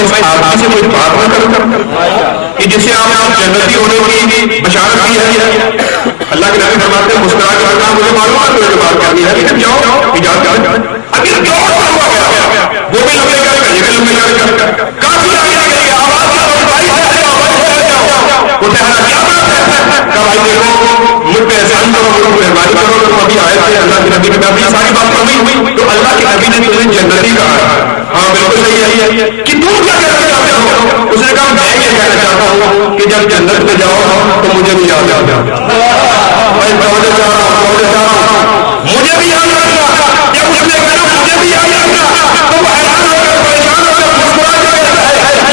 میں اس آدمی سے کوئی بات نہ کروں کہ جسے آپ جنتی ہونے کی بشارت کی ہے؟ اللہ کے نبی فرماتے ہیں مسکرا کے رکھنا مجھے معلوم ہے تو بات کرنی ہے لیکن جاؤ اجازت اگر جو وہ بھی لمبے کر یہ بھی لمبے کر کافی آگے آگے آواز مجھ پہ احسان کرو مہربانی کرو تو ابھی آئے تھے اللہ کے نبی میں ابھی ساری بات ہوئی تو اللہ کے نبی نے تمہیں جنتی کہا. ہاں بالکل صحیح ہے کہ تم کیا کہنا چاہتے ہو؟ اس نے کہا میں یہ کہنا چاہتا ہوں کہ جب جنت میں جاؤ تو مجھے بھی یاد آ جاؤ. مجھے بھی یاد رکھنا. جب اس نے کہا مجھے بھی یاد رکھنا تو وہ حیران ہو کر پریشان ہو کر مسکرا جائے.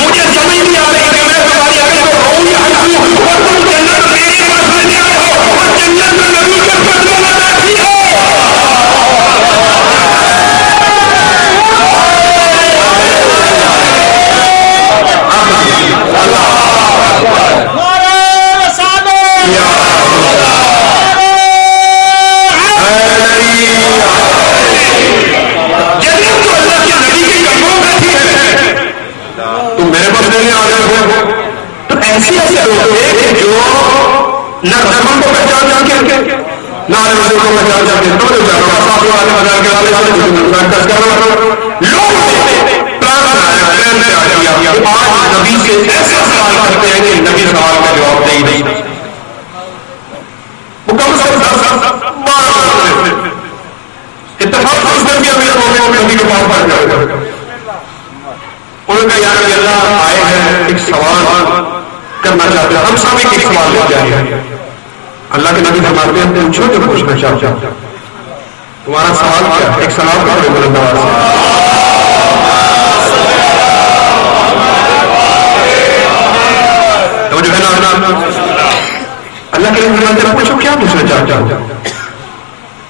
مجھے سمجھ نہیں آ رہی کہ میں تمہاری آگے کو روؤں یا ہنسوں اور تم جنت میرے پاس لینے آئے ہو اور جنت میں نبی کے قدموں میں بیٹھی ہو. ایسی لوگ ہیں جو نہ رسموں کو پہچان جاتے نہ رسموں کو پہچان جاتے لوگ آج نبی سے ایسا سوال کرتے ہیں کہ نبی سوال کا جواب نہیں. اتفاق نبی کے پاس پڑھ جاؤ. انہوں نے یار اللہ آئے ہیں ایک سوال کرنا چاہتے ہیں. ہم سب ایک سوال لے جائیں. اللہ کے نبی فرماتے ہیں پوچھو جو پوچھنا چاہتے ہیں. تمہارا سوال کیا؟ ایک سلام کرو بلند آواز سے. تو جو ہے نا اللہ کے نبی فرماتے ہیں پوچھو کیا پوچھنا چاہتے ہیں.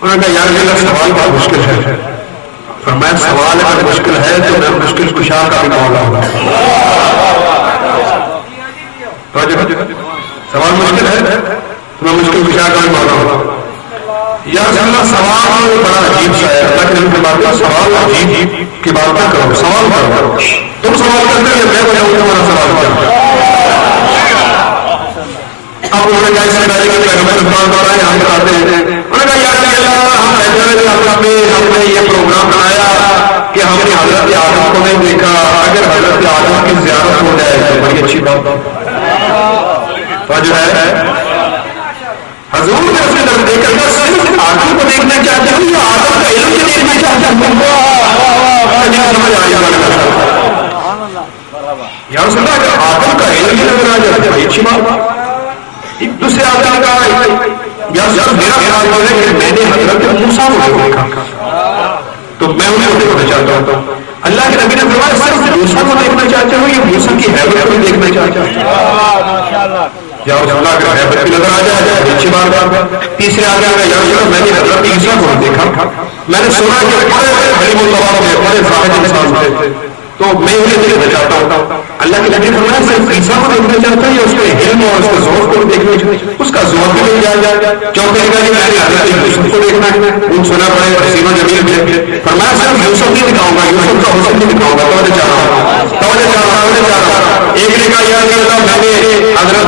انہوں نے کہا یار یہ سوال بہت مشکل ہے. فرمایا سوال اگر مشکل ہے تو میں مشکل کشا کا بھی مولا ہوں. سوال مشکل ہے تو میں مشکل کشا کا بھی مولا ہوں. یا سوال بڑا عجیب سا ہے. اللہ کے نبی کی بات ہے سوال عجیب کی بات نہ کرو. سوال کرو. تم سوال کرتے ہیں میں بتاؤں تمہارا سوال کیا. اب انہوں نے کہا اس سے پہلے کہ پیغمبر اسلام دوڑا ہے ہم بتاتے ہیں. انہوں نے کہا یار ہم نے یہ پروگرام بنایا کہ ہم نے حضرت آدم کو نہیں دیکھا. اگر حضرت آدم کی زیارت ہو جائے تو بڑی اچھی بات تو جو ہے حضور نے اسے طرف دیکھ کر صرف آدم کو دیکھنا چاہتے ہیں یا آدم کا علم بھی دیکھنا چاہتے ہیں. سمجھ آ یا رسول اللہ اگر آدم کا علم بھی نظر آ جائے بڑی اچھی بات. ایک دوسرے آدم کا یا میرا خیال ہے کہ میں نے حضرت موسیٰ کو دیکھا تو میں انہیں کو دیکھنا چاہتا ہوں. اللہ کے نبی نے فرمایا صرف موسیٰ کو دیکھنا چاہتے ہو یا موسیٰ کی حیبت کو دیکھنا چاہتے ہو. یا رسول اللہ اگر حیبت کی نظر آ جائے اچھی بات. تیسرے آدمی کا یا رسول اللہ میں نے حضرت عیسیٰ کو دیکھا. میں نے سنا کہ بڑے حلیم اللہ میں بڑے زاہد انسان تھے تو میں انہیں دیکھنا چاہتا ہوں. اللہ کے نبی نے فرمایا صرف عیسیٰ کو دیکھنا چاہتا ہے یا اس کے علم اور اس کے ذوق کو دیکھنا چاہتا ہے. اس کا ذوق بھی مل جائے. چوتھے کا میں نے حضرت یوسف کو دیکھنا ہے. ان سنا پڑے حسین و جمیل میں فرمایا صرف یوسف نہیں دکھاؤں گا یوسف کا حسن نہیں دکھاؤں گا. توجہ چاہ رہا ہوں. ایک نے کہا یا اللہ میں نے حضرت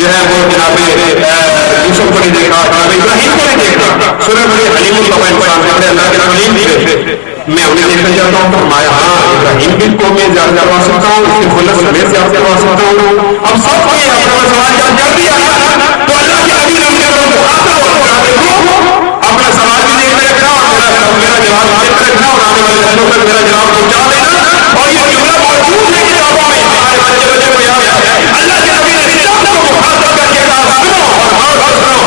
جو ہے وہ جناب یوسف کو نہیں دیکھا ابراہیم کو نہیں دیکھا. سنا بڑے حلیم اللہ انسان تھے اللہ کے حلیم بھی تھے. میں انہیں دیکھنا چاہتا ہوں. فرمایا ہاں ابراہیم کو میں زیادہ کروا سکتا ہوں اس کے خلص میں زیادہ کروا سکتا ہوں. اب سب کو یہ اپنا سوال جب دیا تو اللہ کے نبی نے اپنا سوال بھی دیکھ رکھا اور میرا جواب دیکھ رکھا اور آنے والے دنوں تک میرا جواب پہنچا دینا. اور یہ جملہ موجود ہے کتابوں میں ہمارے بچے بچے کو یاد ہے. اللہ کے نبی نے سب کو مخاطب کر کے کہا سنو اور سنو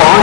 5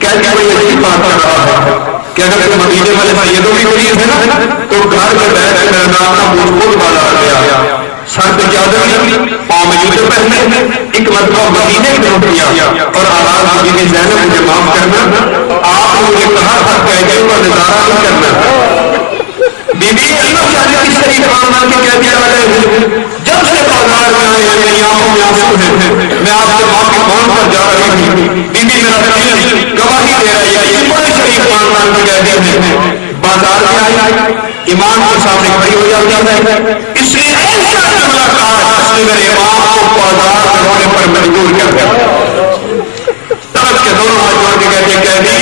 کہتے بڑی عجیب بات کر رہا ہے کہ اگر تم مدینے والے سیدوں کی مریض ہے نا تو گھر میں بیٹھ کے میرا نام کا مجھ کو بازار گیا سر پہ چادر پاؤں میں جوتے پہنے ایک مرتبہ مدینے کی طرف کیا اور آواز بی بی زینب مجھے معاف کرنا آپ مجھے کہا تھا کہ کا نظارہ نہیں کرنا بی بی اللہ چاہتے کس طریقے خاندان کے کہہ دیا والے جب سے بازار میں آئے ہیں میری آنکھوں میں آنسو ہیں میں آپ سے معافی کون پر جا رہی ہوں بی بی میرا دل گواہی دے رہی ہے یہ بڑے شریف خاندان کے کہتے ہیں بازار میں آئی امام کے سامنے کھڑی ہو جاتی ہے اس لیے ایسا ملاقات اس نے میرے امام کو بازار میں ہونے پر مجبور کر دیا طرف کے دونوں ہاتھ جوڑ کے کہہ دی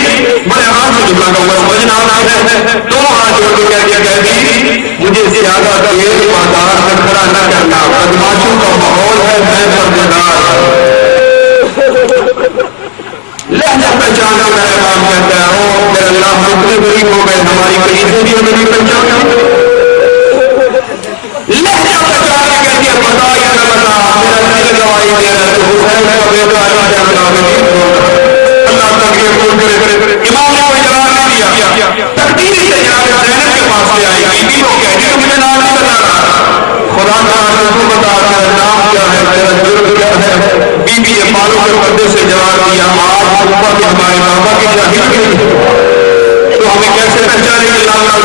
بڑے آرام سے جملہ کا سمجھنا آ رہا ہے دونوں ہاتھ جوڑ کے کہہ دی مجھے زیادہ دیر بازار میں کھڑا نہ کرنا بدماشوں کا ماحول ہے میں پردیدار لہجہ پہچانا میرا امام کہتا ہے میرا اللہ اتنے غریب ہو گئے ہماری کہیں سے بھی ہمیں نہیں پہچانا لہجہ پہچانا کہتی ہے بتا یا نہ بتا میرا دل گواہی دے رہا ہے تو حسین کا بیٹا اللہ تک یہ قول کرے امام نے کوئی جواب نہیں دیا تقدیر سے جناب زینب کے پاس سے آئی بی بی کو کہتی ہے مجھے نام نہیں بتا رہا خدا تعالیٰ کو بتا رہا ہے نام کیا ہے میرا جرم کیا ہے بی بی یہ بالوں کے پردے سے جواب دیا آپ اوپر کے ہمارے بابا کی جاہی تو ہمیں کیسے پہچانے کے اللہ